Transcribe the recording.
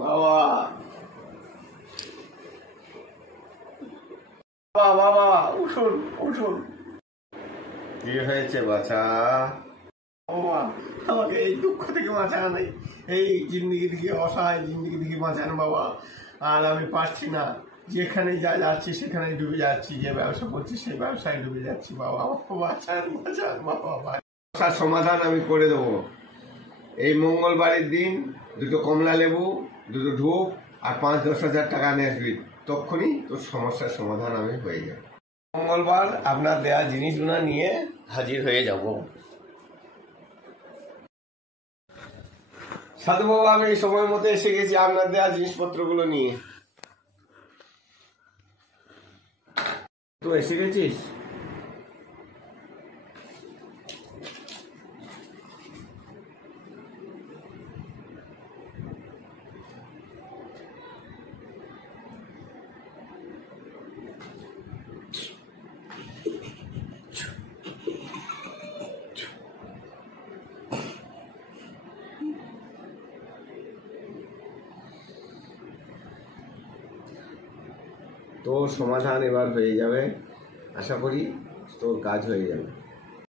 বাবা বাবা বাবা উঠুন উঠুন। কি হয়েছে বাছা? বাবা আমাকে এই দুঃখ থেকে বাঁচানো নেই, এই জিন্দগি থেকে, অসহায় জিন্দগি থেকে বাঁচানো বাবা। আর আমি পারছি না, যেখানে যা যাচ্ছি সেখানে ডুবে যাচ্ছি, যে ব্যবসা করছি সেই ব্যবসায় ডুবে যাচ্ছি বাবা। বাঁচান বাঁচান বাবা। সমস্যার সমাধান আমি করে দেবো। এই মঙ্গলবারের দিন 2টো কমলা লেবু, 2টো ধূপ আর 5-10 হাজার টাকা নিয়ে আসবি, তখনই তোর সমস্যার সমাধান আমি হয়ে যাবে। মঙ্গলবার আপনার দেওয়া জিনিসগুলো নিয়ে হাজির হয়ে যাব। সাধুবাবু আমি সময় মতো এসে গেছি আপনার দেওয়া জিনিসপত্রগুলো নিয়ে। তো এসে গেছিস? তোর সমাধান এবার হয়ে যাবে, আশা করি তোর কাজ হয়ে যাবে।